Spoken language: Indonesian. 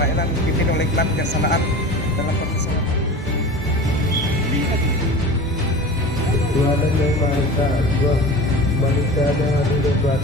Thailand dipimpin oleh klub Kesanaan dalam pertemuan. Dua yang wanita, dua wanita yang ada di depan.